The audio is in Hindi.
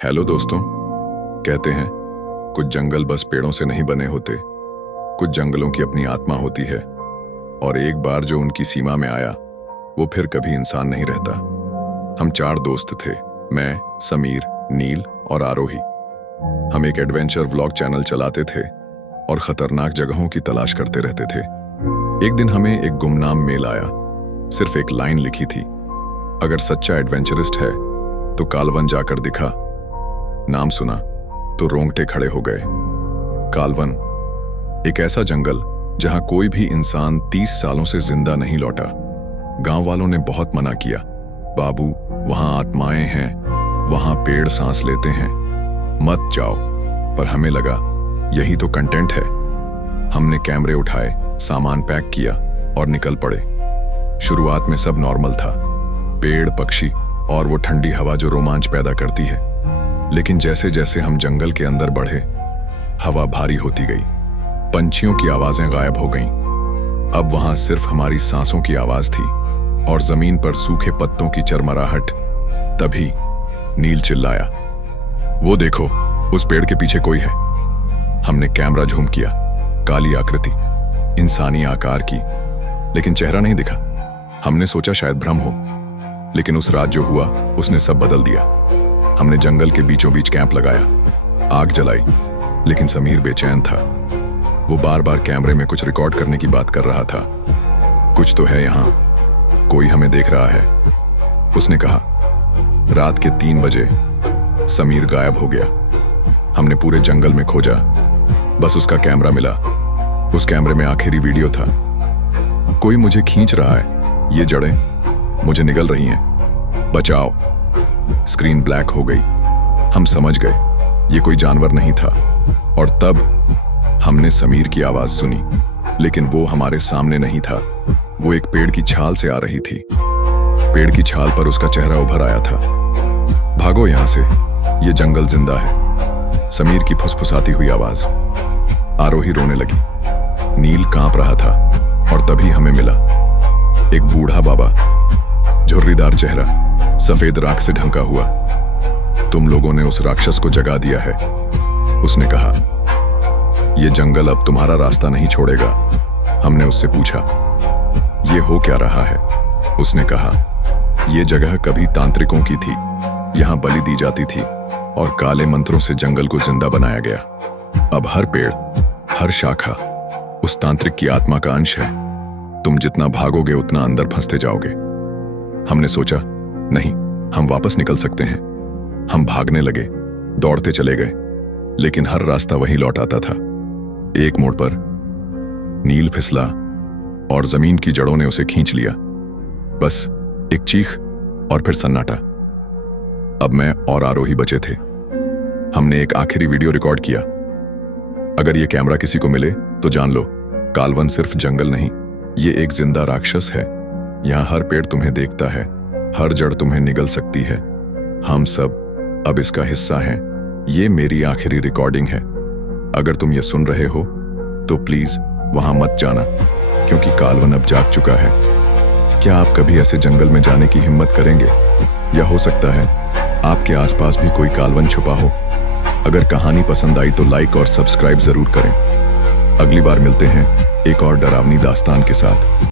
हेलो दोस्तों। कहते हैं कुछ जंगल बस पेड़ों से नहीं बने होते, कुछ जंगलों की अपनी आत्मा होती है। और एक बार जो उनकी सीमा में आया वो फिर कभी इंसान नहीं रहता। हम 4 दोस्त थे, मैं, समीर, नील और आरोही। हम एक एडवेंचर व्लॉग चैनल चलाते थे और खतरनाक जगहों की तलाश करते रहते थे। एक दिन हमें एक गुमनाम मेल आया। सिर्फ एक लाइन लिखी थी, अगर सच्चा एडवेंचरिस्ट है तो कालवन जाकर दिखा। नाम सुना तो रोंगटे खड़े हो गए। कालवन, एक ऐसा जंगल जहां कोई भी इंसान 30 सालों से जिंदा नहीं लौटा। गांव वालों ने बहुत मना किया, बाबू वहां आत्माएं हैं, वहां पेड़ सांस लेते हैं, मत जाओ। पर हमें लगा यही तो कंटेंट है। हमने कैमरे उठाए, सामान पैक किया और निकल पड़े। शुरुआत में सब नॉर्मल था, पेड़, पक्षी और वो ठंडी हवा जो रोमांच पैदा करती है। लेकिन जैसे जैसे हम जंगल के अंदर बढ़े, हवा भारी होती गई, पंछियों की आवाजें गायब हो गईं। अब वहां सिर्फ हमारी सांसों की आवाज थी और जमीन पर सूखे पत्तों की चरमराहट। तभी नील चिल्लाया, वो देखो, उस पेड़ के पीछे कोई है। हमने कैमरा झूम किया, काली आकृति, इंसानी आकार की, लेकिन चेहरा नहीं दिखा। हमने सोचा शायद भ्रम हो, लेकिन उस रात जो हुआ उसने सब बदल दिया। हमने जंगल के बीचों बीच कैंप लगाया, आग जलाई, लेकिन समीर बेचैन था। वो बार बार कैमरे में कुछ रिकॉर्ड करने की बात कर रहा था। कुछ तो है यहाँ, कोई हमें देख रहा है, उसने कहा। रात के 3 बजे समीर गायब हो गया। हमने पूरे जंगल में खोजा, बस उसका कैमरा मिला। उस कैमरे में आखिरी वीडियो था। कोई मुझे खींच रहा है, ये जड़ें मुझे निगल रही हैं, बचाओ। स्क्रीन ब्लैक हो गई। हम समझ गए ये कोई जानवर नहीं था। और तब हमने समीर की आवाज सुनी, लेकिन वो हमारे सामने नहीं था। वो एक पेड़ की छाल से आ रही थी। पेड़ की छाल पर उसका चेहरा उभर आया था। भागो यहां से, ये जंगल जिंदा है। समीर की फुसफुसाती हुई आवाज। आरोही रोने लगी, नील कांप रहा था। और तभी हमें मिला एक बूढ़ा बाबा, झुर्रीदार चेहरा, सफेद राख से ढंका हुआ। तुम लोगों ने उस राक्षस को जगा दिया है, उसने कहा। यह जंगल अब तुम्हारा रास्ता नहीं छोड़ेगा। हमने उससे पूछा, ये हो क्या रहा है? उसने कहा, यह जगह कभी तांत्रिकों की थी, यहां बलि दी जाती थी और काले मंत्रों से जंगल को जिंदा बनाया गया। अब हर पेड़, हर शाखा उस तांत्रिक की आत्मा का अंश है। तुम जितना भागोगे उतना अंदर फंसते जाओगे। हमने सोचा, नहीं, हम वापस निकल सकते हैं। हम भागने लगे, दौड़ते चले गए, लेकिन हर रास्ता वही लौट आता था। एक मोड़ पर नील फिसला और जमीन की जड़ों ने उसे खींच लिया। बस एक चीख और फिर सन्नाटा। अब मैं और आरोही बचे थे। हमने एक आखिरी वीडियो रिकॉर्ड किया। अगर यह कैमरा किसी को मिले तो जान लो, कालवन सिर्फ जंगल नहीं, ये एक जिंदा राक्षस है। यहां हर पेड़ तुम्हें देखता है, हर जड़ तुम्हें निगल सकती है। हम सब अब इसका हिस्सा हैं। ये मेरी आखिरी रिकॉर्डिंग है। अगर तुम ये सुन रहे हो तो प्लीज वहां मत जाना, क्योंकि कालवन अब जाग चुका है। क्या आप कभी ऐसे जंगल में जाने की हिम्मत करेंगे? या हो सकता है आपके आसपास भी कोई कालवन छुपा हो। अगर कहानी पसंद आई तो लाइक और सब्सक्राइब जरूर करें। अगली बार मिलते हैं एक और डरावनी दास्तान के साथ।